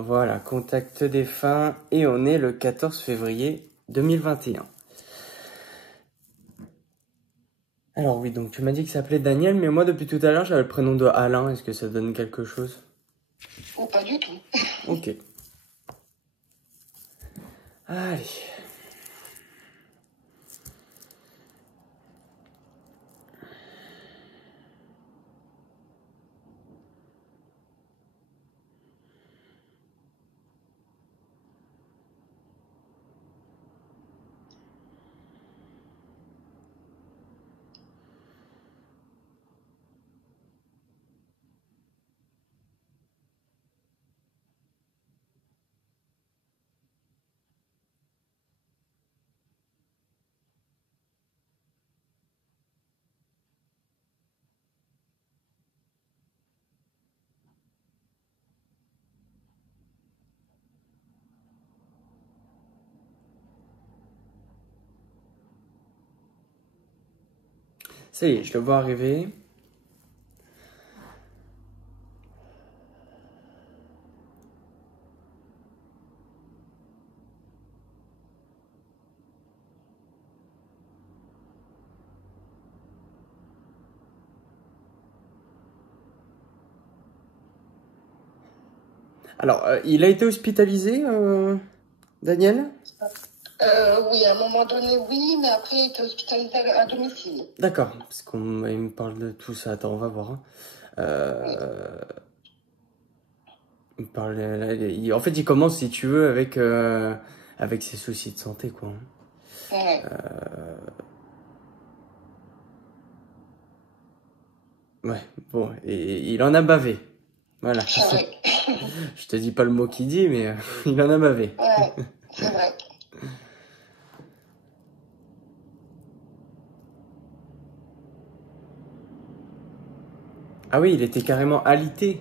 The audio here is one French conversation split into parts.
Voilà, contact défunt. Et on est le 14 février 2021. Alors oui, donc tu m'as dit que ça s'appelait Daniel, mais moi depuis tout à l'heure j'avais le prénom de Alain. Est-ce que ça donne quelque chose? Oh, pas du tout. Ok. Allez. Ça y est, je le vois arriver. Alors, il a été hospitalisé, Daniel? Oui, à un moment donné, oui, mais après, il était hospitalisé à domicile. D'accord, parce qu'il me parle de tout ça. Attends, on va voir. Hein. Oui. Il me parle, en fait, il commence, si tu veux, avec ses soucis de santé, quoi. Ouais. Ouais, bon, et il en a bavé. Voilà. C'est vrai. Je te dis pas le mot qu'il dit, mais il en a bavé. Ouais, c'est vrai. Ah oui, il était carrément alité.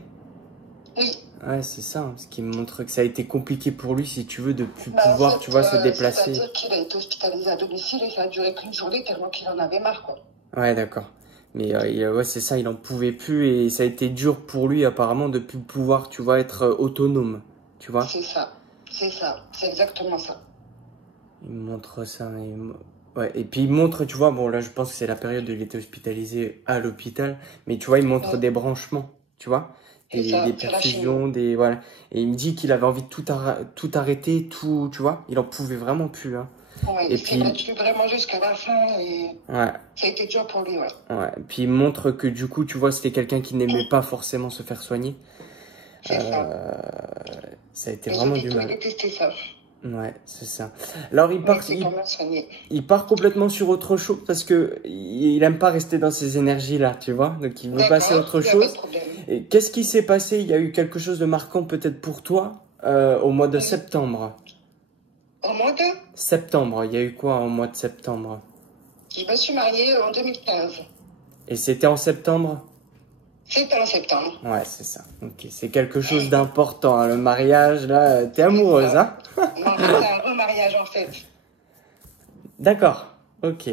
Oui. Ouais, c'est ça, hein, ce qui me montre que ça a été compliqué pour lui, si tu veux, de plus Bah, pouvoir, en fait, tu vois, se déplacer. c'est-à-dire qu'il a été hospitalisé à domicile et ça a duré qu'une journée tellement qu'il en avait marre, quoi. Ouais, d'accord. Mais ouais, c'est ça, il en pouvait plus et ça a été dur pour lui, apparemment, de plus pouvoir, tu vois, être autonome, tu vois. C'est ça, c'est exactement ça. Il me montre ça. Ouais, et puis il montre, tu vois, bon là je pense que c'est la période où il était hospitalisé à l'hôpital, mais tu vois, il montre Ouais. des branchements, tu vois, C'est ça, des c'est la chimio. perfusions, voilà. Et il me dit qu'il avait envie de tout arrêter, tout, tu vois, il en pouvait vraiment plus, hein. Ouais, Et il s'est puis, battu vraiment jusqu'à la fin et ouais, ça a été dur pour lui, ouais. ouais. Puis il montre que du coup, tu vois, c'était quelqu'un qui n'aimait pas forcément se faire soigner. C'est ça. Ça a été Et vraiment du surtout, il mal. détestait ça. Ouais, c'est ça. Alors Il était quand même soigné. il part complètement sur autre chose parce que il aime pas rester dans ces énergies-là, tu vois. Donc il veut passer à D'accord, autre il n'y a pas de chose. problème. Et qu'est-ce qui s'est passé? Il y a eu quelque chose de marquant peut-être pour toi au mois de Oui. septembre. Au mois de... Septembre, il y a eu quoi au mois de septembre? Je me suis mariée en 2015. Et c'était en septembre? C'était en septembre. Ouais, c'est ça. Ok, c'est quelque chose d'important, hein. Le mariage, là, t'es C'est amoureuse, ça. hein? Non, c'est un remariage en fait. D'accord, ok.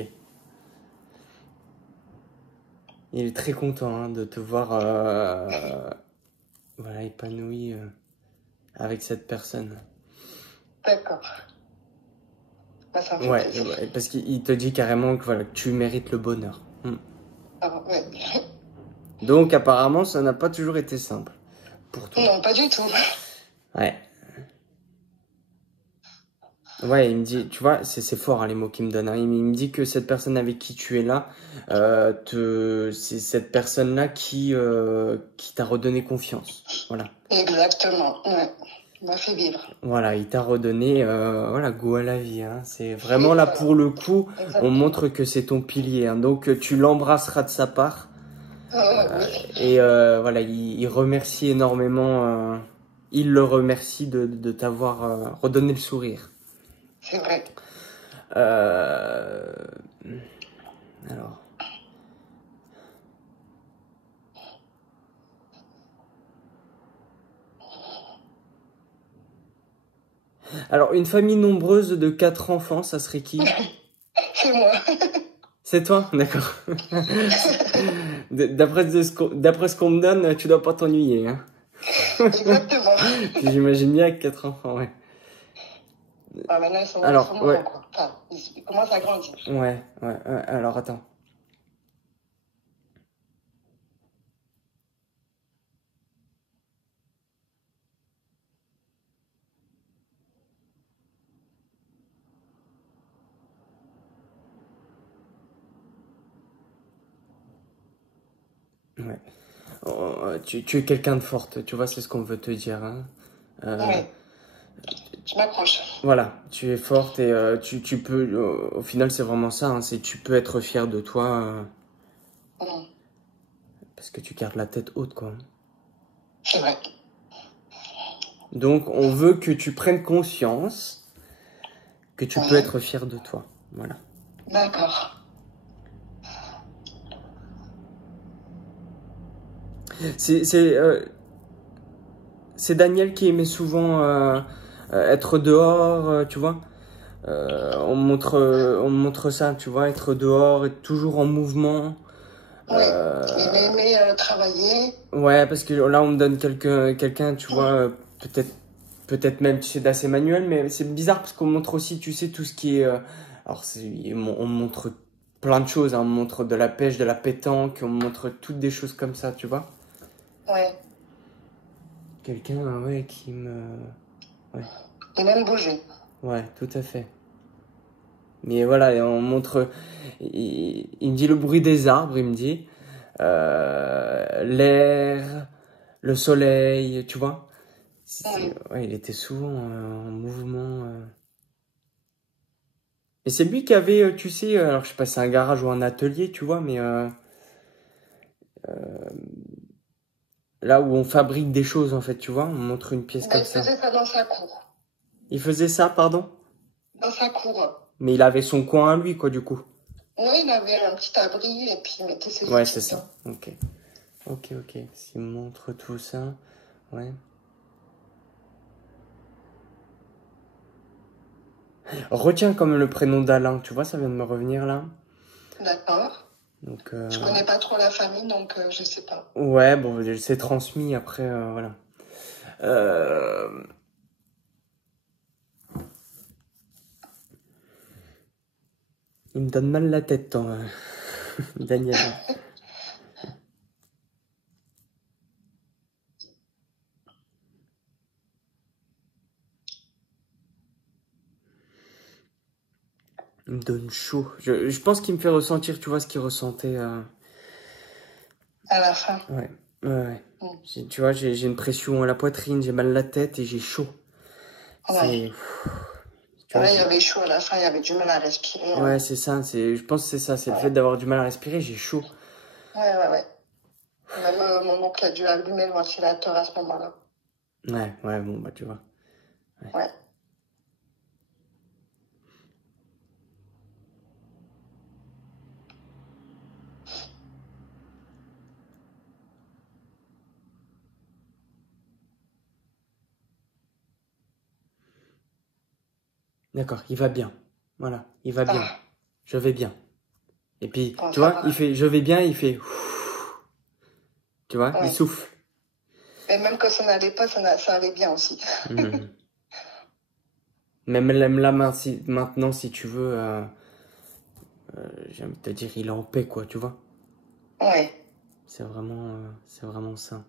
Il est très content hein, de te voir voilà, épanoui avec cette personne. D'accord. Bah, ça me fait Ouais, plaisir. ouais, parce qu'il te dit carrément que, voilà, que tu mérites le bonheur. Ah, ouais. Donc apparemment, ça n'a pas toujours été simple pour toi. Non, pas du tout. Ouais. Ouais, il me dit, tu vois, c'est fort hein, les mots qu'il me donne. Hein. Il me dit que cette personne avec qui tu es là, c'est cette personne-là qui t'a redonné confiance. Voilà. Exactement. Ouais. Il m'a fait vivre. Voilà, il t'a redonné voilà, goût à la vie. Hein. C'est vraiment là Voilà. pour le coup, Exactement. on montre que c'est ton pilier. Hein. Donc tu l'embrasseras de sa part. Oui. Et voilà, il remercie énormément. Il le remercie de t'avoir redonné le sourire. C'est vrai. Alors. Alors, une famille nombreuse de 4 enfants, ça serait qui? C'est moi. C'est toi? D'accord. D'après ce qu'on me donne, tu dois pas t'ennuyer. Hein. Exactement. J'imagine bien avec 4 enfants, ouais. Ah, maintenant, ils sont Alors, moments, ouais, quoi. Enfin, ils commencent à grandir. ouais. Alors, attends. Ouais. Tu es quelqu'un de forte, tu vois, c'est ce qu'on veut te dire, hein. Euh, Oui, je m'accroche. voilà, tu es forte et tu peux, au final, c'est vraiment ça, hein, c'est tu peux être fier de toi Mm. parce que tu gardes la tête haute, quoi. C'est vrai. Donc, on veut que tu prennes conscience que tu peux Oui, être fier de toi. Voilà. d'accord. C'est c'est euh, c'est Daniel qui aimait souvent être dehors, tu vois. On montre ça, tu vois, être dehors, être toujours en mouvement. Oui, il Euh, aimait travailler. ouais, parce que là, on me donne quelqu'un, tu vois, peut-être même, tu sais, d'assez manuel, mais c'est bizarre parce qu'on montre aussi, tu sais, tout ce qui est. Alors, on montre plein de choses, hein, on montre de la pêche, de la pétanque, on montre toutes des choses comme ça, tu vois. Oui, Quelqu'un, ouais, qui me. Ouais, il aime bouger. ouais, tout à fait. Mais voilà, et on montre. Il me dit le bruit des arbres, il me dit. L'air, le soleil, tu vois. Oui. Ouais, il était souvent en mouvement. Et c'est lui qui avait, tu sais, alors je sais pas si c'est un garage ou un atelier, tu vois, mais là où on fabrique des choses, en fait, tu vois, on montre une pièce Ben, comme il ça. faisait ça dans sa cour. Il faisait ça, pardon? Dans sa cour. Mais il avait son coin à lui, quoi, du coup. Oui, il avait un petit abri et puis il mettait ses Ouais, c'est outils ça. dedans. Ok. S'il montre tout ça, ouais. Retiens comme le prénom d'Alain, tu vois, ça vient de me revenir là. D'accord. Donc, Je connais pas trop la famille, donc je sais pas. ouais, bon, c'est transmis après, voilà. Euh, il me donne mal la tête, ton, Daniel. Il me donne chaud. Je pense qu'il me fait ressentir, tu vois, ce qu'il ressentait. À la fin. Ouais, ouais. Mm. Tu vois, j'ai une pression à la poitrine, j'ai mal à la tête et j'ai chaud. Ouais. C'est, tu vois, Ouais, il y avait chaud à la fin, il y avait du mal à respirer. ouais, c'est ça. Je pense que c'est ça. C'est le fait Ouais. d'avoir du mal à respirer, j'ai chaud. Ouais. Même mon oncle a dû allumer le ventilateur à ce moment-là. Ouais, bon, bah, tu vois. Ouais. Ouais. D'accord, il va bien. Voilà, il va bien. Ah, Je vais bien. Et puis, bon, tu ça vois, il va. fait je vais bien, il fait ouf. Tu vois, il Ouais. souffle. Et même quand ça n'allait pas, ça allait bien aussi. Mhm. Même là, maintenant, si tu veux, j'ai envie de te dire, il est en paix, quoi, tu vois. Ouais. C'est vraiment ça.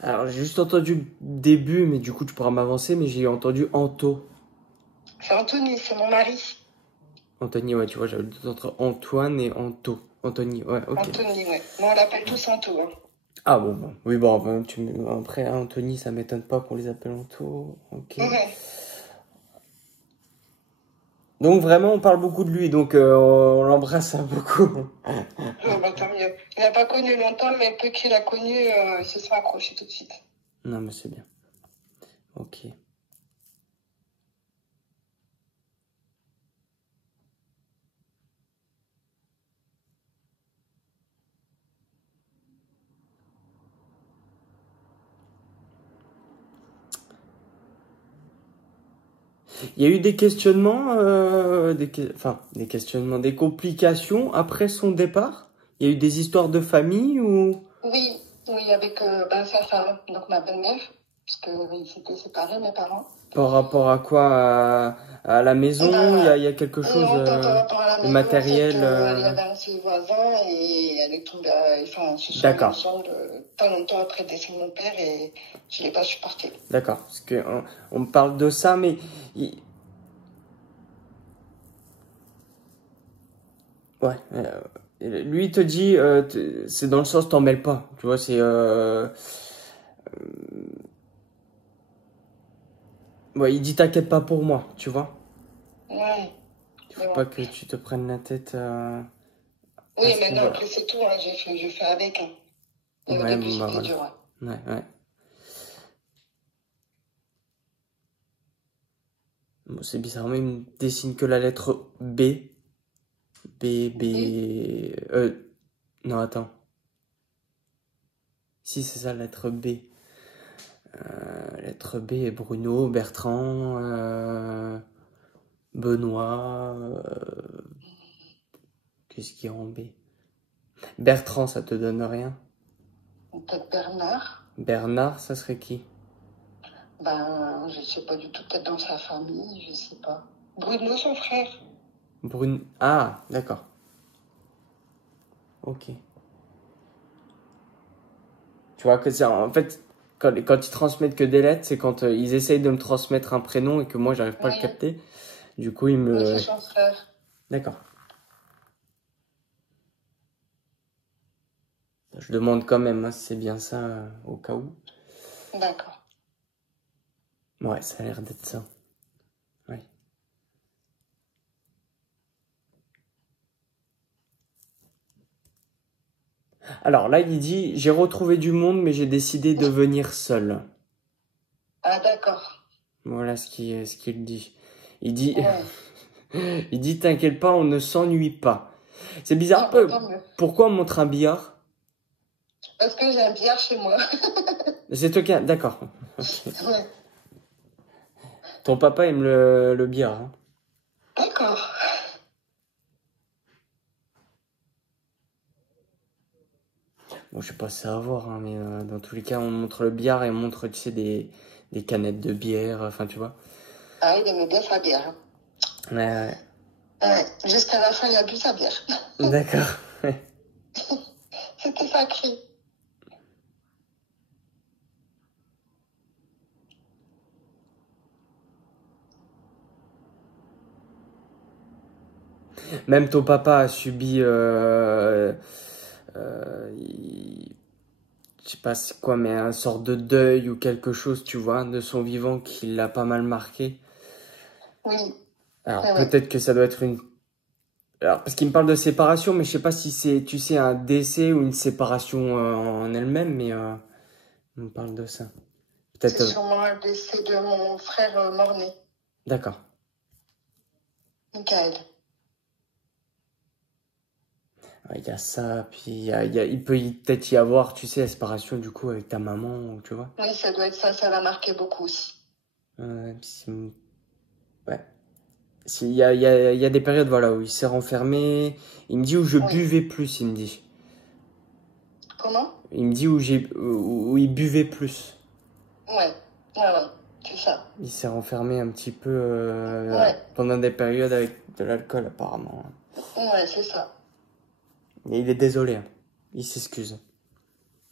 Alors, j'ai juste entendu le début, mais du coup, tu pourras m'avancer, mais j'ai entendu Anto. C'est Anthony, c'est mon mari. Anthony, ouais, tu vois, j'avais le doute entre Antoine et Anto. Anthony, ouais, ok. Anthony, ouais. Nous, on l'appelle tous Anto. Hein. Ah bon. Oui, bon, enfin, après, Anthony, ça m'étonne pas qu'on les appelle Anto. Ok. Ouais. Donc, vraiment, on parle beaucoup de lui, donc on l'embrasse beaucoup. Bah, tant mieux. Il n'a pas connu longtemps, mais peu qu'il a connu, il se sont accrochés tout de suite. Non, mais c'est bien. Ok. Il y a eu des questionnements, enfin, des questionnements, des complications après son départ? Il y a eu des histoires de famille ou? Oui, oui, avec sa femme, donc ma belle-mère, parce qu'ils s'étaient séparés, mes parents. Par rapport à quoi? À la maison? Bah, Il y a quelque chose, non, pas par rapport à la le maison, en fait, matériel, elle avait un de ses voisins et elle est tombée, enfin, ils se sont mis D'accord, ensemble pas longtemps après le décès de mon père et je l'ai pas supporté. d'accord. Parce que on me parle de ça, mais ouais. Lui, il te dit, c'est dans le sens, t'en mêles pas. Tu vois, c'est, ouais, il dit, t'inquiète pas pour moi, tu vois. Ouais, Il mais faut bon. pas que tu te prennes la tête à Oui, ce mais non, niveau-là. après c'est tout, hein, je fais avec. Hein. Et au Ouais, début bon, bah c'était voilà. dur. Hein. Ouais, ouais. Bon, c'est bizarre, mais il me dessine que la lettre B. B, Oui, B. Non, attends. Si, c'est ça, lettre B. Lettre B, Bruno, Bertrand, Benoît. Qu'est-ce qu'il y a en B? Bertrand, ça te donne rien? peut-être Bernard. Bernard, ça serait qui? Ben, je sais pas du tout, peut-être dans sa famille, je sais pas. Bruno, son frère. Brune. Ah, d'accord. Ok. Tu vois que c'est en fait quand ils transmettent que des lettres, c'est quand ils essayent de me transmettre un prénom et que moi j'arrive pas à le Oui, capter. Du coup, ils oui, me. c'est son frère. D'accord. Je demande quand même hein, si c'est bien ça au cas où. D'accord. Ouais, ça a l'air d'être ça. Ouais. Alors là, il dit, j'ai retrouvé du monde, mais j'ai décidé de venir seul. Ah, d'accord. Voilà ce qu'il dit. Il dit, Ouais. il dit, t'inquiète pas, on ne s'ennuie pas. C'est bizarre, Ah, bah, tant mieux. pourquoi on montre un billard? Parce que j'ai un billard chez moi. C'est toi qui d'accord. Ok. Ouais. Ton papa aime le billard, hein. D'accord. Bon, je sais pas si ça a à voir, hein, mais dans tous les cas, on montre le billard et on montre, tu sais, des canettes de bière, enfin, tu vois. Ah, il aimait bien sa bière. Ouais, ouais. Ouais. Jusqu'à la fin, il a bu sa bière. D'accord. C'était sacré. Même ton papa a subi, je sais pas c'est quoi, mais un sort de deuil ou quelque chose, tu vois, de son vivant qui l'a pas mal marqué. Oui. Alors Ouais, ouais. peut-être que ça doit être une. Alors parce qu'il me parle de séparation, mais je sais pas si c'est, tu sais, un décès ou une séparation en elle-même, mais il me parle de ça. C'est Peut-être. sûrement le décès de mon frère mort-né, D'accord. Michael. Ouais, il y a ça, puis il peut peut-être y avoir, tu sais, la séparation du coup avec ta maman, tu vois. Oui, ça doit être ça, ça l'a marqué beaucoup aussi. Ouais. Il y a des périodes, voilà, où il s'est renfermé. Il me dit où je Oui. buvais plus, il me dit. Comment? Il me dit où il buvait plus. Ouais. Ouais, ouais. C'est ça. Il s'est renfermé un petit peu Ouais. pendant des périodes avec de l'alcool, apparemment. Ouais, c'est ça. Et il est désolé, hein. Il s'excuse.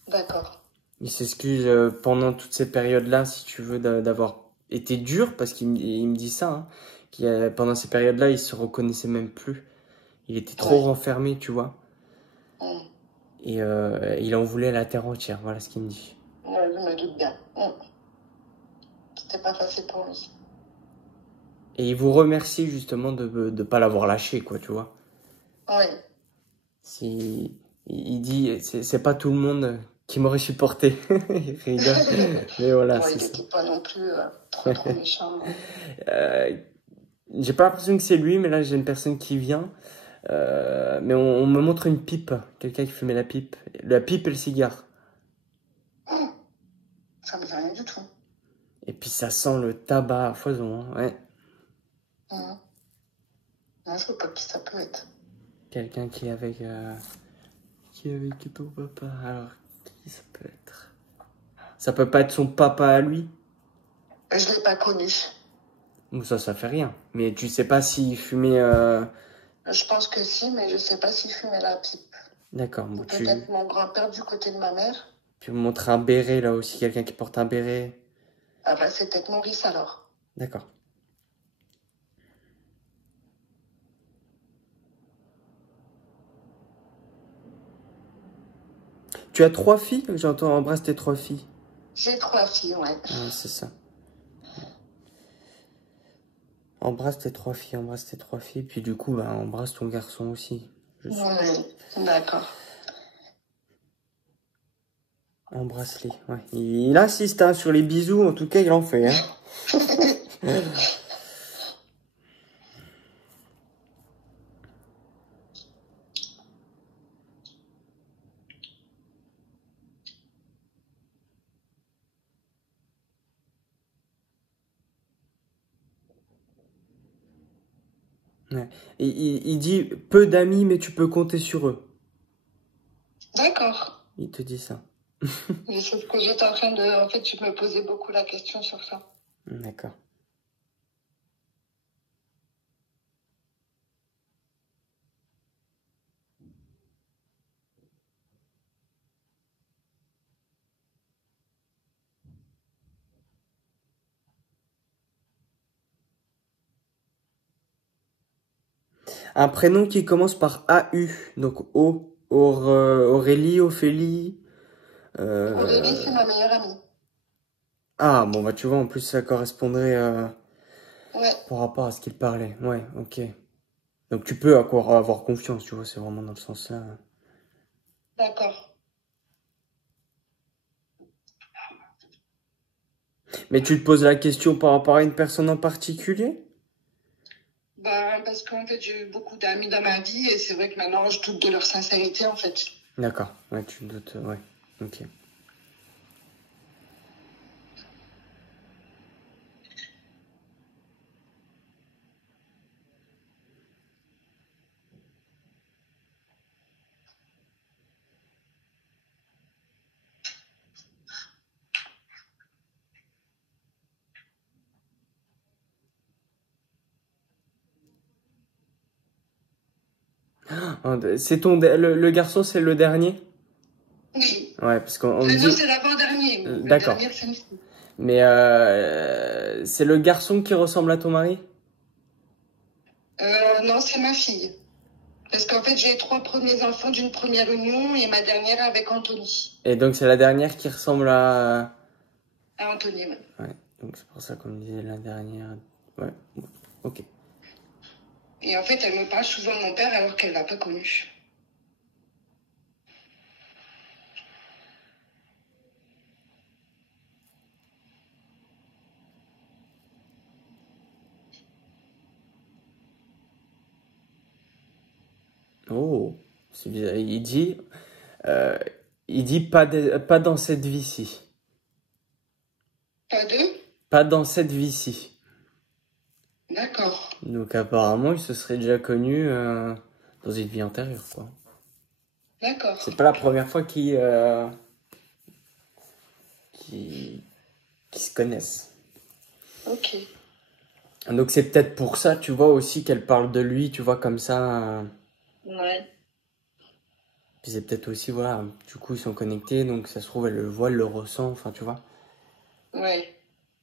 D'accord. Il s'excuse pendant toutes ces périodes-là, si tu veux, d'avoir été dur, parce il me dit ça, hein, pendant ces périodes-là, il se reconnaissait même plus. Il était trop Ouais. renfermé, tu vois. Mm. Et il en voulait à la terre entière, voilà ce qu'il me dit. Ouais, je me doute bien. Mm. C'était pas facile pour lui. Et il vous remercie justement de ne pas l'avoir lâché, quoi, tu vois. Ouais. Il dit, c'est pas tout le monde qui m'aurait supporté. Il rigole. Mais voilà, Bon, c'est il ça. était pas non plus trop méchant. Hein. Euh, j'ai pas l'impression que c'est lui, mais là j'ai une personne qui vient. Mais on me montre une pipe, quelqu'un qui fumait la pipe. La pipe et le cigare. Ça me dit rien du tout. Et puis ça sent le tabac à foison, hein. Ouais. Ah, je sais pas qui ça peut être. Quelqu'un qui est avec ton papa. Alors, qui ça peut être? Ça peut pas être son papa à lui? Je l'ai pas connu. Ou ça fait rien. Mais tu sais pas s'il fumait. Je pense que si, mais je sais pas s'il fumait la pipe. D'accord. Ou Bon, peut-être mon grand-père du côté de ma mère. tu me montres un béret là aussi, quelqu'un qui porte un béret. Ah bah c'est peut-être Maurice alors. D'accord. Tu as 3 filles? J'entends embrasse tes 3 filles. J'ai 3 filles, ouais. Ouais, c'est ça. Embrasse tes 3 filles, embrasse tes 3 filles. Puis du coup, bah, embrasse ton garçon aussi. Ouais, d'accord. Embrasse-les. Ouais. Il insiste hein, sur les bisous, en tout cas, il en fait. Hein. Ouais. Et il dit peu d'amis, mais tu peux compter sur eux. D'accord. Il te dit ça. Mais c'est ce que j'étais en train de... En fait, je me posais beaucoup la question sur ça. D'accord. Un prénom qui commence par AU. Donc Aurélie, Ophélie. Aurélie, c'est ma meilleure amie. Ah, bon, bah tu vois, en plus ça correspondrait Ouais, par rapport à ce qu'il parlait. Ouais, ok. Donc tu peux avoir confiance, tu vois, c'est vraiment dans le sens là. d'accord. Mais tu te poses la question par rapport à une personne en particulier? Bah, parce qu'en fait, j'ai eu beaucoup d'amis dans ma vie et c'est vrai que maintenant, je doute de leur sincérité, en fait. D'accord, ouais, tu te doutes, ouais, ok. C'est le garçon, c'est le dernier? Oui. Ouais, parce qu'on me Non, dit. c'est l'avant-dernier. Le D'accord. dernier, c'est une fille. Mais c'est le garçon qui ressemble à ton mari? Non, c'est ma fille. Parce qu'en fait, j'ai 3 premiers enfants d'une première union et ma dernière avec Anthony. Et donc c'est la dernière qui ressemble à. À Anthony, ouais. Ouais, donc c'est pour ça qu'on me disait la dernière. Ouais, ok. Et en fait, elle me parle souvent de mon père alors qu'elle l'a pas connu. Oh, c'est bizarre. Euh, il dit pas dans cette vie-ci. Pas deux? Pas dans cette vie-ci. D'accord. Donc apparemment, il se serait déjà connu dans une vie antérieure, quoi. D'accord. C'est pas la première fois qu'ils se connaissent. Ok. Donc c'est peut-être pour ça, tu vois, aussi qu'elle parle de lui, tu vois, comme ça. Ouais. Puis c'est peut-être aussi, voilà, du coup, ils sont connectés, donc ça se trouve, elle le voit, elle le ressent, enfin, tu vois. Ouais.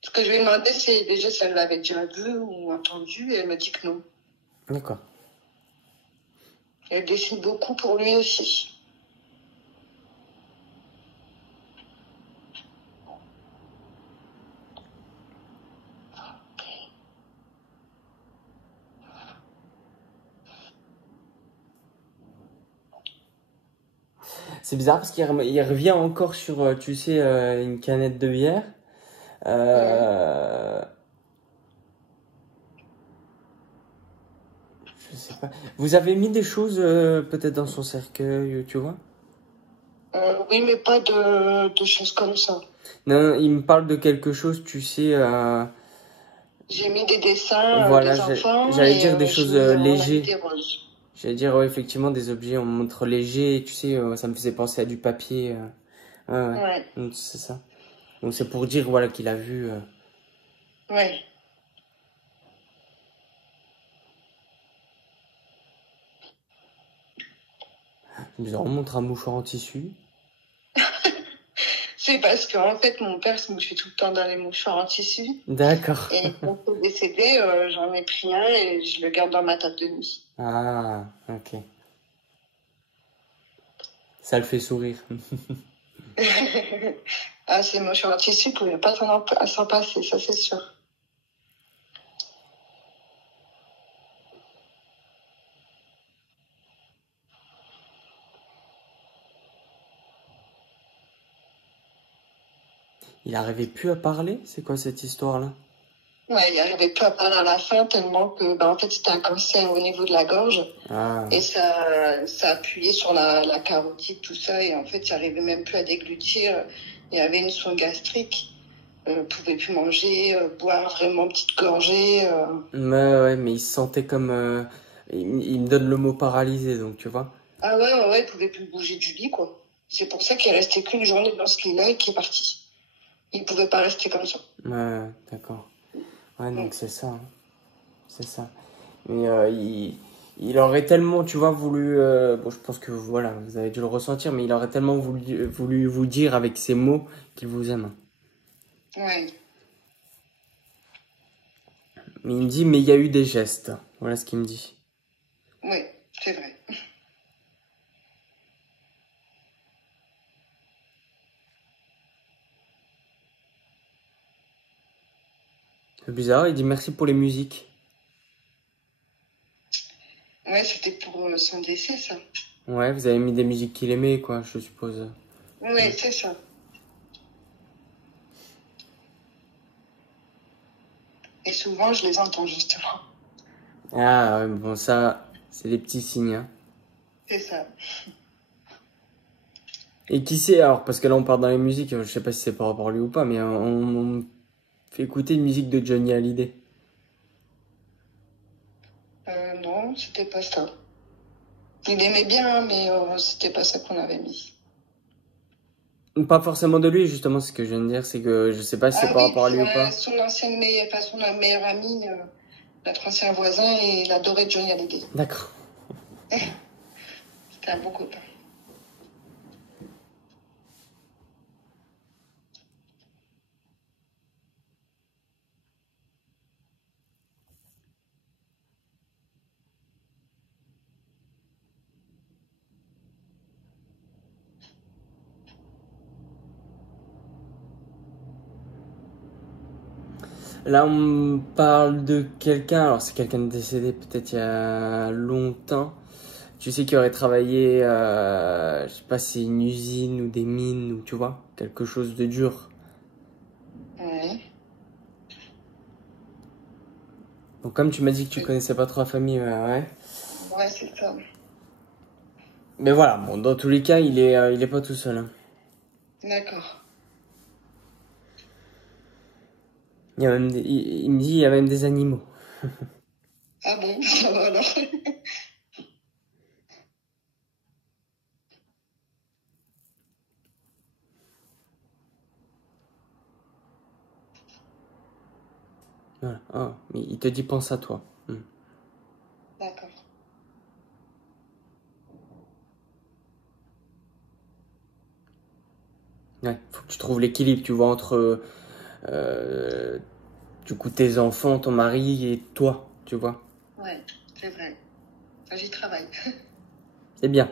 Ce que je lui ai demandé, c'est déjà si elle l'avait déjà vu ou entendu, et elle me dit que non. D'accord. Elle dessine beaucoup pour lui aussi. C'est bizarre parce il revient encore sur, tu sais, une canette de bière. Mhm. Euh, je sais pas. Vous avez mis des choses peut-être dans son cercueil, tu vois? Oui, mais pas de choses comme ça. Non, il me parle de quelque chose, tu sais. J'ai mis des dessins Voilà, des enfants j'allais et dire des choses on a mis légers. des roses. J'allais dire, ouais, effectivement, des objets, on montre légers, et tu sais, ça me faisait penser à du papier. Ouais, ouais, Ouais, donc c'est ça. Donc c'est pour dire, voilà, qu'il a vu. ouais. Il nous montre un mouchoir en tissu. C'est parce qu'en fait, mon père se mouchait tout le temps dans les mouchoirs en tissu. D'accord. Et quand il est décédé, j'en ai pris un et je le garde dans ma table de nuit. Ah, ok. Ça le fait sourire. Ah, ces mouchoirs en tissu, il ne pouvait pas s'en passer, ça c'est sûr. Il arrivait plus à parler? C'est quoi cette histoire-là? Ouais, il n'arrivait plus à parler à la fin tellement que, en fait, c'était un cancer au niveau de la gorge. Ah, Et ça appuyait sur la carotide, tout ça. Et en fait, il n'arrivait même plus à déglutir. Il y avait une sonde gastrique. Pouvait plus manger, boire vraiment petite gorgée. ouais, mais il se sentait comme. Il me donne le mot paralysé, donc tu vois. Ah ouais, il pouvait plus bouger du lit, quoi. C'est pour ça qu'il est resté qu'une journée dans ce lit-là et qu'il est parti. Il pouvait pas rester comme ça. Ouais, d'accord. Ouais, Mm. donc c'est ça, hein. C'est ça. Mais il aurait tellement, tu vois, voulu. Bon, je pense que voilà, vous avez dû le ressentir, mais il aurait tellement voulu vous dire avec ses mots qu'il vous aime. Ouais, Mais il me dit, mais il y a eu des gestes. Voilà ce qu'il me dit. ouais, c'est vrai. C'est bizarre, il dit merci pour les musiques. Ouais, c'était pour son décès, ça. Ouais, vous avez mis des musiques qu'il aimait, quoi, je suppose. Ouais, c'est ça. Et souvent, je les entends, justement. Ah, ouais, bon, ça, c'est des petits signes, hein. C'est ça. Et qui sait, alors, parce que là, on part dans les musiques, je sais pas si c'est par rapport à lui ou pas, mais on fait écouter une musique de Johnny Hallyday. Non, c'était pas ça. Il aimait bien, mais c'était pas ça qu'on avait mis. Pas forcément de lui, justement, ce que je viens de dire, c'est que je sais pas si c'est Ah par oui, rapport à lui ou pas. son ancienne meilleure, enfin, son meilleur ami, notre ancien voisin, il adorait Johnny Hallyday. D'accord. C'était un bon copain. Là, on me parle de quelqu'un, alors c'est quelqu'un de décédé peut-être il y a longtemps. Tu sais qui aurait travaillé, je sais pas si c'est une usine ou des mines ou tu vois, quelque chose de dur. Ouais. Donc comme tu m'as dit que tu connaissais pas trop la famille, ouais. Ouais, c'est ça. Mais voilà, bon, dans tous les cas, il est pas tout seul, hein. D'accord. Il y a même il me dit il y a même des animaux. Ah bon, ça va alors. Voilà. Oh, mais il te dit pense à toi. D'accord. Ouais, faut que tu trouves l'équilibre, tu vois, entre du coup tes enfants, ton mari et toi, tu vois. Ouais, c'est vrai. J'y travaille. C'est bien.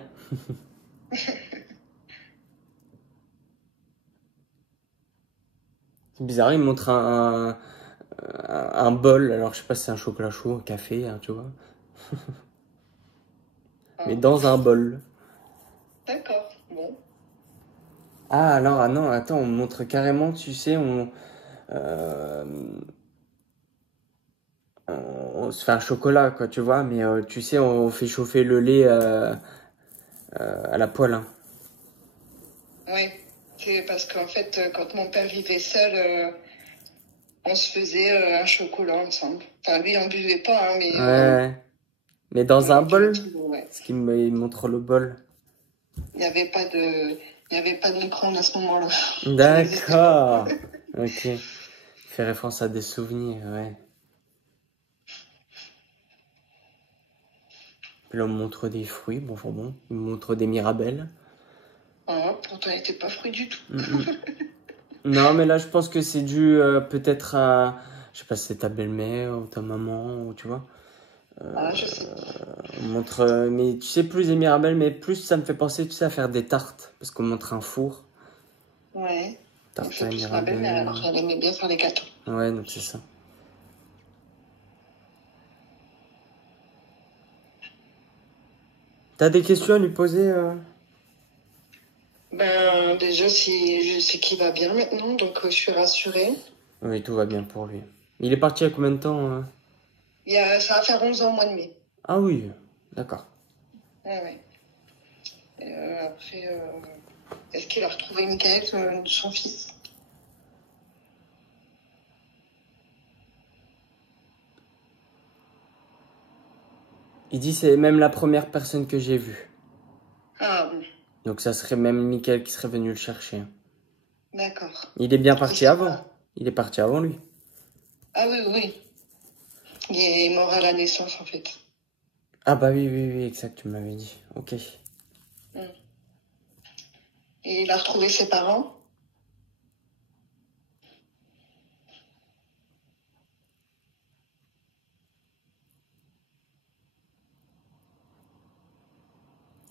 C'est bizarre, il me montre un bol, alors je sais pas si c'est un chocolat chaud, un café, hein, tu vois. Mais dans un bol. D'accord, bon. Ah alors, ah non, attends, on me montre carrément, tu sais, euh, on se fait un chocolat, quoi, tu vois, mais tu sais, on fait chauffer le lait à la poêle, hein. Ouais, c'est parce qu'en fait, quand mon père vivait seul, on se faisait un chocolat ensemble. Enfin, lui, on buvait pas, hein, mais Ouais. Mais dans un on buvait bol? toujours, ouais. Parce qu'il il montre le bol. Il n'y avait pas de, il y avait pas de micro-ondes à ce moment-là. Ça n'existait pas. D'accord. Ok. Fait référence à des souvenirs, ouais. Puis là, on me montre des fruits. Bon, enfin bon. Il me montre des mirabelles. Ah, pourtant, il n'était pas fruit du tout. Non, mais là, je pense que c'est dû peut-être à... Je sais pas si c'est ta belle-mère ou ta maman, ou tu vois. Ah, je sais. On montre... mais tu sais, plus les mirabelles, mais plus ça me fait penser, tu sais, à faire des tartes. Parce qu'on montre un four. Ouais. Donc, Tarte c'est à plus ma belle-mère, mirabelle. alors elle aimait bien faire les gâteaux. Ouais, donc c'est ça. T'as des questions à lui poser Ben, déjà, si je sais qu'il va bien maintenant, donc je suis rassurée. Oui, tout va bien pour lui. Il est parti il y a combien de temps Ça va faire 11 ans au mois de mai. Ah oui, d'accord. Ouais, ouais. Après, est-ce qu'il a retrouvé Michael, son fils? Il dit c'est même la première personne que j'ai vue. Ah bon, Donc ça serait même Michael qui serait venu le chercher. d'accord. Il est bien Et parti ça avant. va. Il est parti avant lui. Ah oui, oui. Il est mort à la naissance, en fait. Ah bah oui, oui, oui, exact, tu m'avais dit. Ok. Mm. Et il a retrouvé ses parents?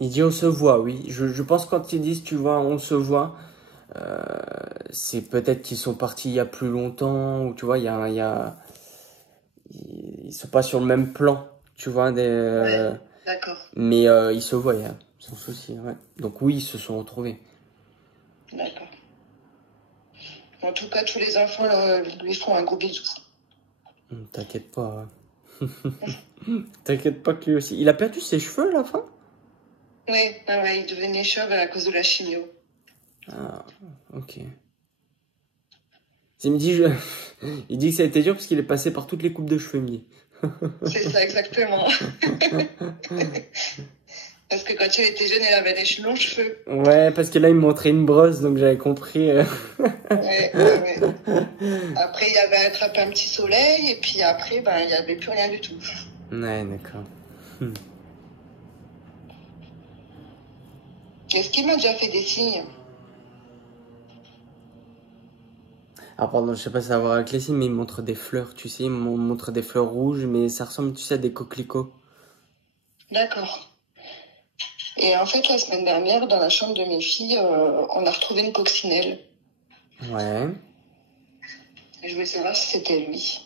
Il dit on se voit, oui. Je pense quand ils disent tu vois on se voit, c'est peut-être qu'ils sont partis il y a plus longtemps ou tu vois ils sont pas sur le même plan, tu vois Ouais, d'accord, mais ils se voient, sans souci, ouais. Donc oui, ils se sont retrouvés. d'accord. En tout cas, tous les enfants lui font un gros bisou. T'inquiète pas. T'inquiète pas que lui aussi. Il a perdu ses cheveux à la fin? Oui, ah ouais, il devenait chauve à cause de la chimio. Ah, ok. Il me dit, il dit que ça a été dur parce qu'il est passé par toutes les coupes de cheveux, il me dit. C'est ça, exactement. Parce que quand il était jeune, il avait les longs cheveux. Ouais, parce que là, il me montrait une brosse, donc j'avais compris. Ouais, ouais, ouais. Après, il avait attrapé un petit soleil, et puis après, ben, il n'y avait plus rien du tout. Ouais, d'accord. Est-ce qu'il m'a déjà fait des signes? Ah, pardon, je sais pas si ça a à voir avec les signes, mais il me montre des fleurs, tu sais. Il me montre des fleurs rouges, mais ça ressemble, tu sais, à des coquelicots. D'accord. Et en fait, la semaine dernière, dans la chambre de mes filles, on a retrouvé une coccinelle. Ouais. Et je voulais savoir si c'était lui.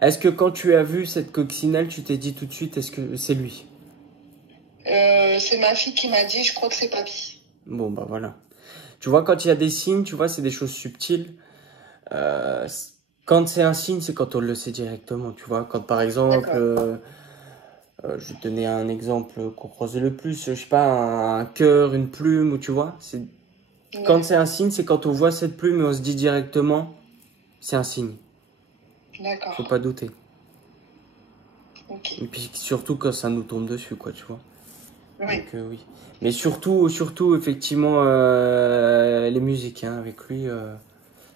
Est-ce que quand tu as vu cette coccinelle, tu t'es dit tout de suite, est-ce que c'est lui? C'est ma fille qui m'a dit, je crois que c'est papy. Bon, bah voilà. Tu vois, quand il y a des signes, tu vois, c'est des choses subtiles. Euh, quand c'est un signe, c'est quand on le sait directement, tu vois. Quand par exemple, D'accord. je vais te donner un exemple qu'on croise le plus, je sais pas, un cœur, une plume, ou tu vois. Quand Ouais, c'est un signe, c'est quand on voit cette plume et on se dit directement, c'est un signe. Faut d'accord. pas douter. Ok. Et puis surtout quand ça nous tombe dessus, quoi, tu vois. Oui. Donc oui. Mais surtout, effectivement, les musiques, hein, avec lui,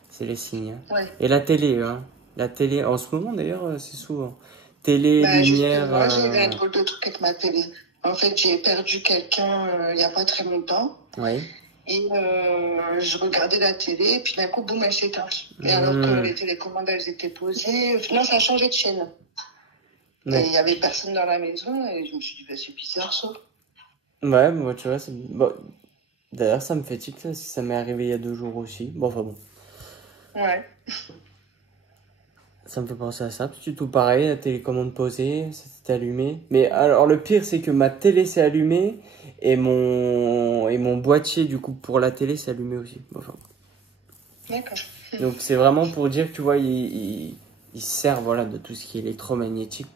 c'est les signes, hein. Ouais. Et la télé, hein. La télé, en ce moment d'ailleurs, c'est souvent. Télé, Bah, lumière. justement, j'ai eu un drôle de truc avec ma télé. En fait, j'ai perdu quelqu'un il n'y a pas très longtemps. Oui. Et je regardais la télé, et puis d'un coup, boum, elle s'éteint. Et alors que Hmm. les télécommandes, elles étaient posées, non, ça a changé de chaîne. Et il Ouais. n'y avait personne dans la maison, et je me suis dit, bah, c'est bizarre ça. Ouais, moi, tu vois, bon, d'ailleurs, ça me fait tic, ça, si ça m'est arrivé il y a 2 jours aussi. Bon, enfin bon. Ouais, Ça me fait penser à ça. Puis tout pareil, la télécommande posée, ça s'était allumé. Mais alors, le pire, c'est que ma télé s'est allumée et mon boîtier, du coup, pour la télé s'est allumé aussi. Bon, enfin. d'accord. Donc, c'est vraiment pour dire que, tu vois, il sert, voilà, de tout ce qui est électromagnétique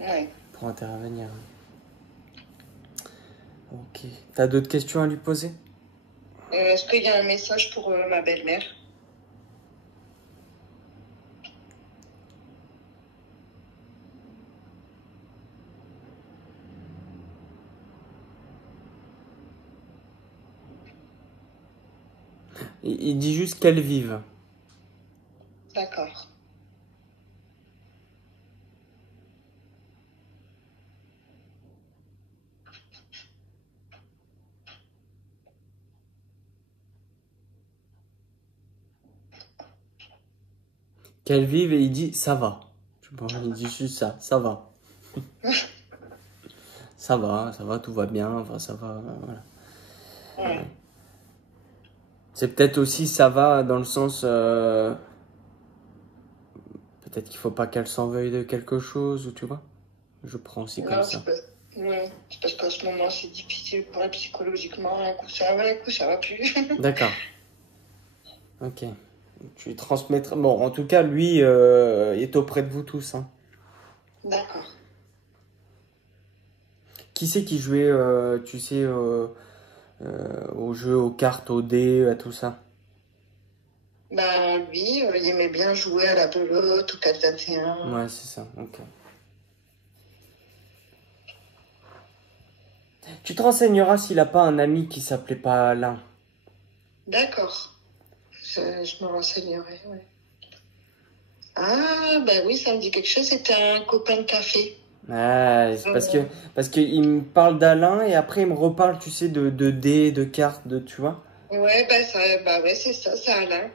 Ouais. pour intervenir. Ok. T'as d'autres questions à lui poser? Est-ce qu'il y a un message pour ma belle-mère? Il dit juste qu'elles vivent. D'accord. Qu'elles vivent et il dit ça va. Bon, il dit juste ça va. Ça va, tout va bien, enfin ça va, voilà. Ouais. C'est peut-être aussi ça va dans le sens, peut-être qu'il faut pas qu'elle s'en veuille de quelque chose, ou tu vois. Je prends aussi comme Non, ça. ouais, c'est parce qu'en ce moment, c'est difficile pour elle psychologiquement. Un coup, ça va plus. D'accord. Ok. Tu lui transmettras. Bon, en tout cas, lui est auprès de vous tous. Hein. D'accord. Qui c'est qui jouait, tu sais, au jeu, aux cartes, aux dés, à tout ça? Bah, lui, il aimait bien jouer à la belote, au 4-21. Ouais, c'est ça. Ok. Tu te renseigneras s'il a pas un ami qui s'appelait pas Alain. D'accord. Je me renseignerai, ouais. Ah, bah oui, ça me dit quelque chose. C'était un copain de café. Ah, c'est Euh, parce que il me parle d'Alain et après il me reparle, tu sais, de dés, de cartes, de, tu vois. ouais, bah ouais, c'est ça, c'est Alain.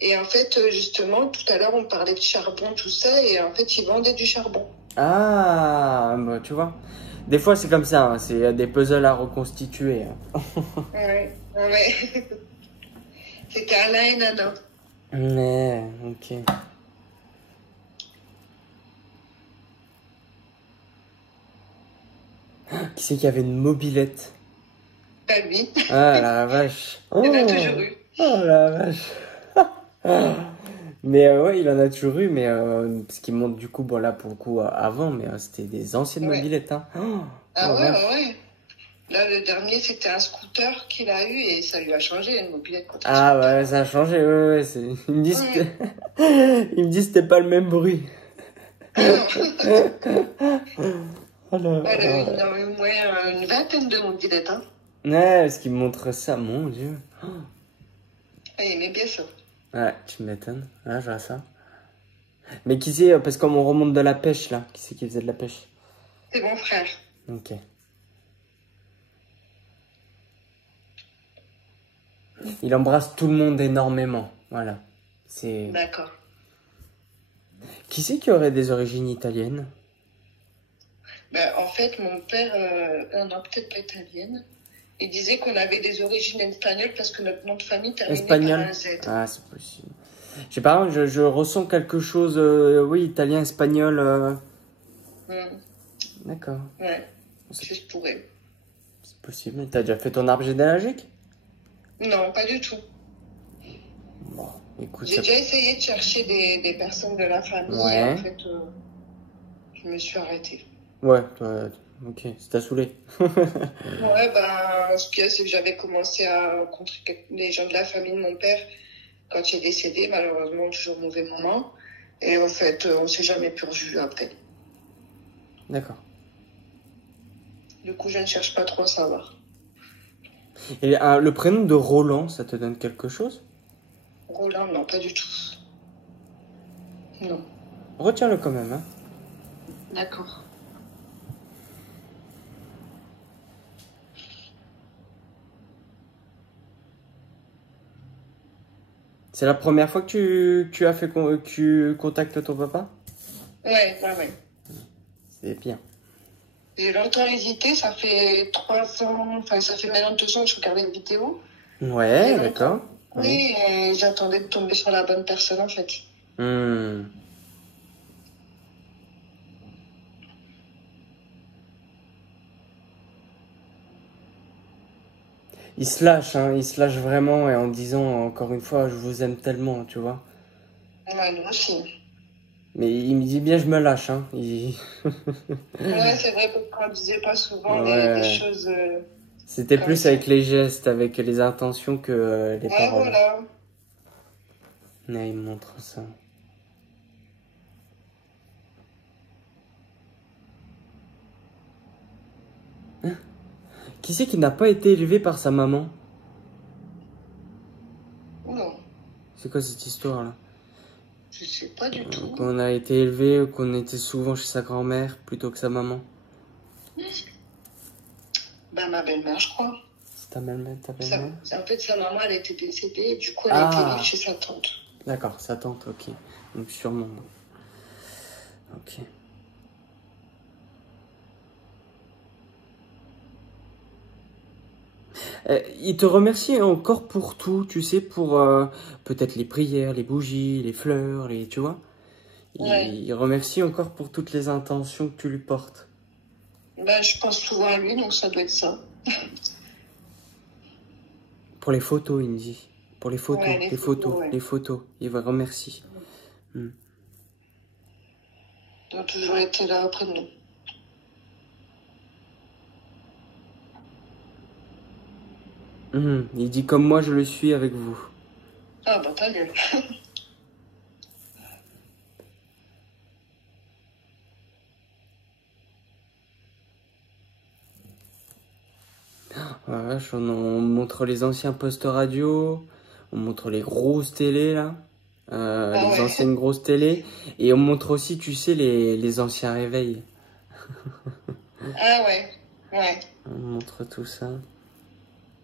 Et en fait, justement, tout à l'heure, on parlait de charbon, tout ça, et en fait, il vendait du charbon. Ah, bah, tu vois. Des fois, c'est comme ça, hein, c'est des puzzles à reconstituer. Hein. Ouais, ouais. C'était Alain et Nana. Mais, ok. Qui c'est qui avait une mobilette? Bah lui, Ah la vache. il y en a Oh, toujours eu. oh la vache. Mais ouais, il en a toujours eu, mais ce qui monte du coup, bon là pour le coup avant, mais c'était des anciennes Ouais. mobilettes. Hein. Oh, Ah oh ouais, ouais, vache. ouais. Là, le dernier, c'était un scooter qu'il a eu et ça lui a changé, une mobilette contre un Ah scooter. ouais, ça a changé, ouais, ouais. Ils me disent Ouais. ils me disent que c'était pas le même bruit. Ah non. Oh là, Elle a eu oh. au moins une vingtaine de mobilettes, hein. Ouais, parce qu'ils me montrent ça, mon Dieu. Elle aimait bien ça. Ouais, tu m'étonnes. Là, je vois ça. Mais qui c'est, parce qu'on remonte de la pêche là, qui c'est qui faisait de la pêche? C'est mon frère. Ok. Il embrasse tout le monde énormément. Voilà. C'est. D'accord. Qui c'est qui aurait des origines italiennes? Ben, en fait, mon père, non, peut-être pas italienne, il disait qu'on avait des origines espagnoles parce que notre nom de famille terminait par Espagnol? un Z. Ah, c'est possible. Je sais pas, je ressens quelque chose, oui, italien, espagnol. Hmm. D'accord. Ouais, C'est si je pourrais. c'est possible. T'as déjà fait ton arbre généalogique? Non, pas du tout. Bon, écoute, J'ai ça. déjà essayé de chercher des personnes de la famille et en Ouais. fait, je me suis arrêtée. Ouais, ok, ça t'a saoulé. Ouais, ben, ce qu'il y a, c'est que j'avais commencé à rencontrer les gens de la famille de mon père quand il est décédé, malheureusement, toujours au mauvais moment. Et en fait, on s'est jamais plus revus après. D'accord. Du coup, je ne cherche pas trop à savoir. Et le prénom de Roland, ça te donne quelque chose? Roland, non, pas du tout. Non. Retiens-le quand même, hein. D'accord. C'est la première fois que tu as fait que tu contactes ton papa? Ouais, ouais, ouais. C'est bien. J'ai longtemps hésité, ça fait 3 ans, enfin, ça fait maintenant 2 ans que je regarde une vidéo. J'ai Ouais, longtemps. d'accord. Oui. Oui, et j'attendais de tomber sur la bonne personne, en fait. Hmm. Il se lâche, hein, il se lâche vraiment et en disant encore une fois, je vous aime tellement, tu vois. Ouais, nous aussi. Mais il me dit bien, je me lâche, hein. Ouais, c'est vrai qu'on disait pas souvent des Ouais. choses C'était comme plus ça. avec les gestes, avec les intentions que les Ouais, paroles. voilà. Ouais, il me montre ça. Qui c'est qui n'a pas été élevé par sa maman? C'est quoi cette histoire-là? Je sais pas du tout. Qu'on a été élevé, qu'on était souvent chez sa grand-mère plutôt que sa maman. Bah, ma belle-mère, je crois. C'est ta belle-mère? En fait, sa maman, elle était décédée et du coup, elle était Ah, venue chez sa tante. d'accord, sa tante, ok. Donc sûrement. Ok. Il te remercie encore pour tout, tu sais, pour peut-être les prières, les bougies, les fleurs, tu vois. Ouais. Il remercie encore pour toutes les intentions que tu lui portes. Bah, je pense souvent à lui, donc ça doit être ça. Pour les photos, il me dit. Pour les photos, Ouais, les photos, ouais. les photos. Il va remercier. Il a toujours été là auprès de nous. Il dit comme moi je le suis avec vous. Ah, bah, t'as mieux. Voilà, on montre les anciens postes radio, on montre les grosses télés là, les ouais. anciennes grosses télés, et on montre aussi, tu sais, les anciens réveils. Ah ouais, ouais. On montre tout ça.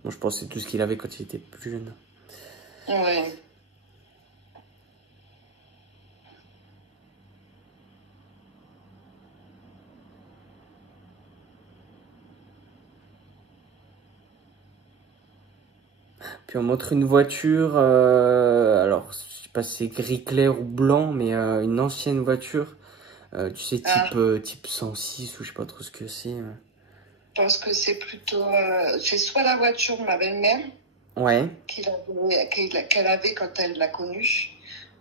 Bon, je pense que c'est tout ce qu'il avait quand il était plus jeune. Ouais. Puis on montre une voiture, alors je sais pas si c'est gris clair ou blanc, mais une ancienne voiture, tu sais, type 106 ou je sais pas trop ce que c'est. Je pense que c'est plutôt... c'est soit la voiture de ma belle-mère, Ouais. qu'elle avait quand elle l'a connue,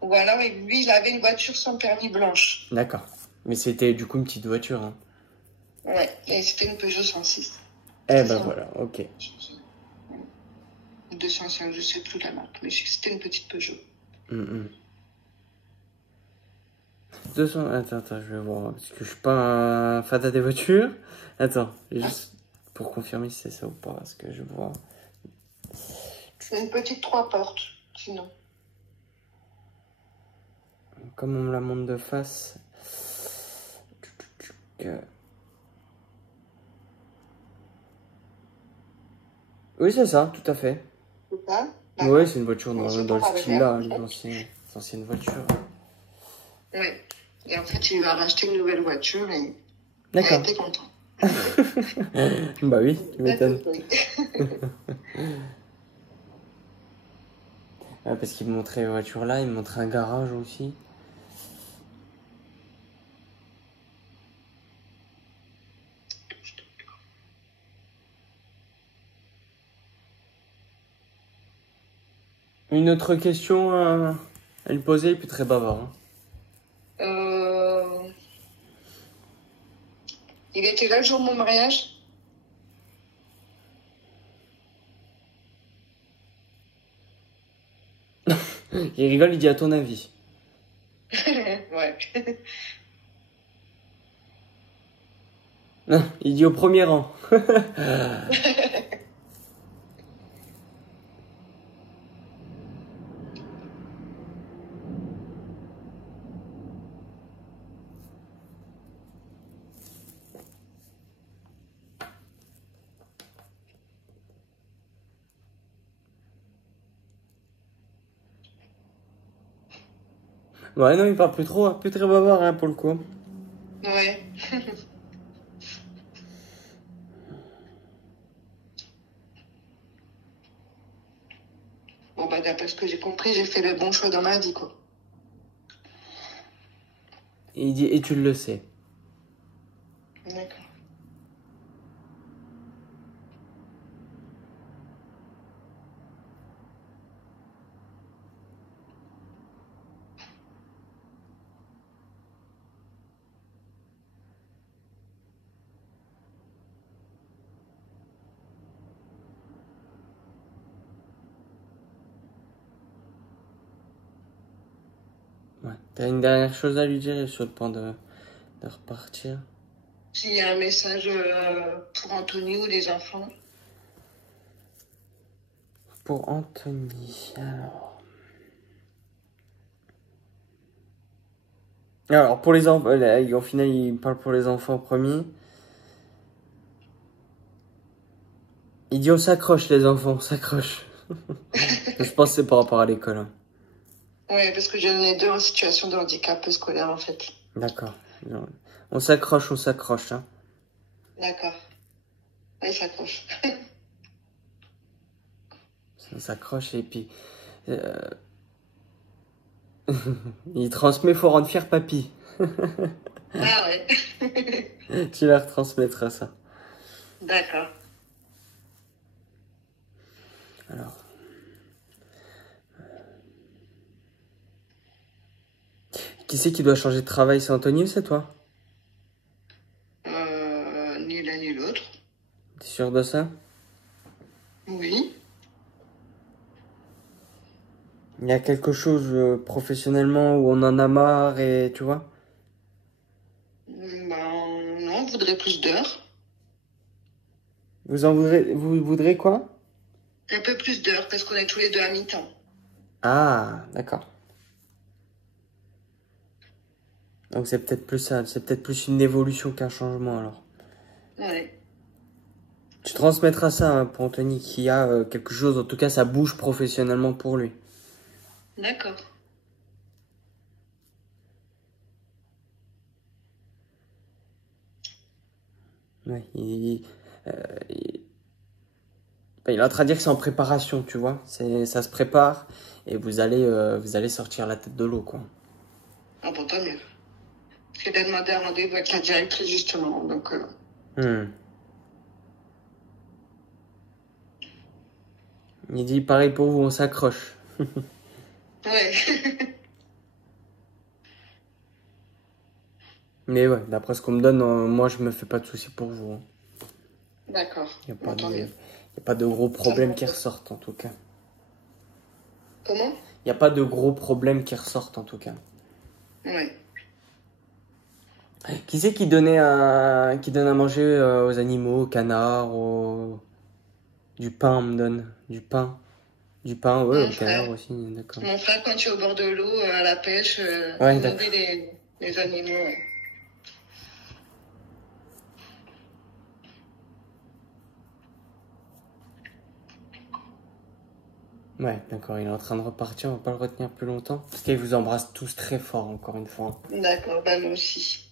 ou alors lui, il avait une voiture sans permis blanche. D'accord. Mais c'était du coup une petite voiture. Hein. Ouais, et c'était une Peugeot 106. Eh ben voilà, ok. 205, je sais plus la marque, mais c'était une petite Peugeot. 200... Attends, je vais voir, parce que je suis pas un fada des voitures. Attends, juste pour confirmer si c'est ça ou pas, parce que je vois... C'est une petite 3 portes, sinon. Comme on me la montre de face... Oui, c'est ça, tout à fait. C'est ça? Oui, c'est une voiture dans le style-là, les anciennes voitures. Oui. Et en fait, il lui a racheté une nouvelle voiture et elle était contente. Bah oui, tu m'étonnes. Ouais, parce qu'il me montrait la voiture là, il me montrait un garage aussi. Une autre question à lui poser, il est très bavard. Hein. Il était là le jour de mon mariage? Il rigole, il dit à ton avis. Ouais. Non, il dit au premier rang. Ouais, non, il parle plus trop, plus très bavard hein, pour le coup. Ouais. Bon, bah, d'après ce que j'ai compris, j'ai fait le bon choix dans ma vie, quoi. Et il dit, et tu le sais. D'accord. Ouais. T'as une dernière chose à lui dire sur le point de repartir? S'il y a un message pour Anthony ou des enfants? Pour Anthony, alors... Alors, pour les enfants, au final, il parle pour les enfants en premier. Il dit on s'accroche, les enfants, on s'accroche. Je pense que c'est par rapport à l'école, hein. Ouais, parce que j'en ai deux en situation de handicap scolaire, en fait. D'accord. On s'accroche, hein. D'accord. Ouais, ça accroche. On s'accroche et puis... il transmet, faut rendre fier papy. Ah ouais. Tu leur transmettras ça. D'accord. Alors... Qui c'est qui doit changer de travail? C'est Anthony ou c'est toi? Ni l'un ni l'autre. T'es sûr de ça? Oui. Il y a quelque chose professionnellement où on en a marre et tu vois? Ben, non, on voudrait plus d'heures. Vous voudrez quoi? Un peu plus d'heures, parce qu'on est tous les deux à mi-temps. Ah, d'accord. Donc c'est peut-être plus ça, c'est peut-être plus une évolution qu'un changement alors. Ouais. Tu transmettras ça hein, pour Anthony qui a quelque chose, en tout cas ça bouge professionnellement pour lui. D'accord. Ouais, euh, il, il est en train de dire que c'est en préparation, tu vois. Ça se prépare et vous allez sortir la tête de l'eau, quoi. Ah bon, tant mieux. Parce qu'il a demandé un rendez-vous avec la directrice, justement. Donc, Il dit pareil pour vous, on s'accroche. ouais. Mais ouais, d'après ce qu'on me donne, moi je me fais pas de soucis pour vous, hein. D'accord. Il n'y a, Bon, tant mieux. y a pas de gros problèmes qui ressortent en tout cas. Comment? Il n'y a pas de gros problèmes qui ressortent en tout cas. Ouais. Qui c'est qui qui donne à manger aux animaux, aux canards, du pain, on me donne. Du pain. Du pain, ouais, Mon aux canards frère. aussi, d'accord. Mon frère, quand tu es au bord de l'eau, à la pêche, Ouais, il d'accord. nourrit les animaux. Ouais. Ouais, d'accord, il est en train de repartir, on va pas le retenir plus longtemps. Parce qu'il vous embrasse tous très fort, encore une fois. D'accord, bah nous aussi.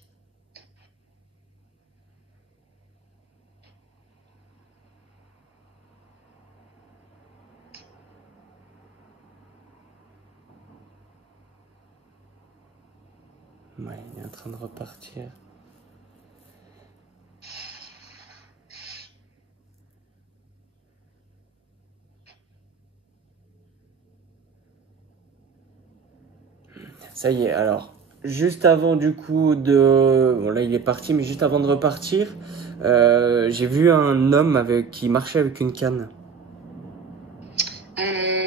Ouais, il est en train de repartir. Ça y est, alors, juste avant du coup de... Bon là il est parti, mais juste avant de repartir, j'ai vu un homme qui marchait avec une canne.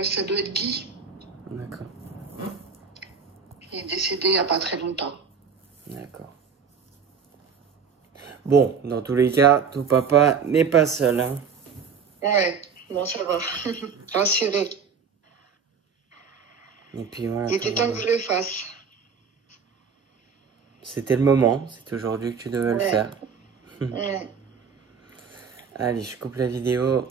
Ça doit être Guy. D'accord, Il est décédé il n'y a pas très longtemps. d'accord. Bon, dans tous les cas, tout papa n'est pas seul, hein. Ouais, bon, ça va. Rassuré. Et puis voilà. Il était temps que je le fasse. C'était le moment, c'est aujourd'hui que tu devais le Ouais. faire. Ouais. Allez, je coupe la vidéo.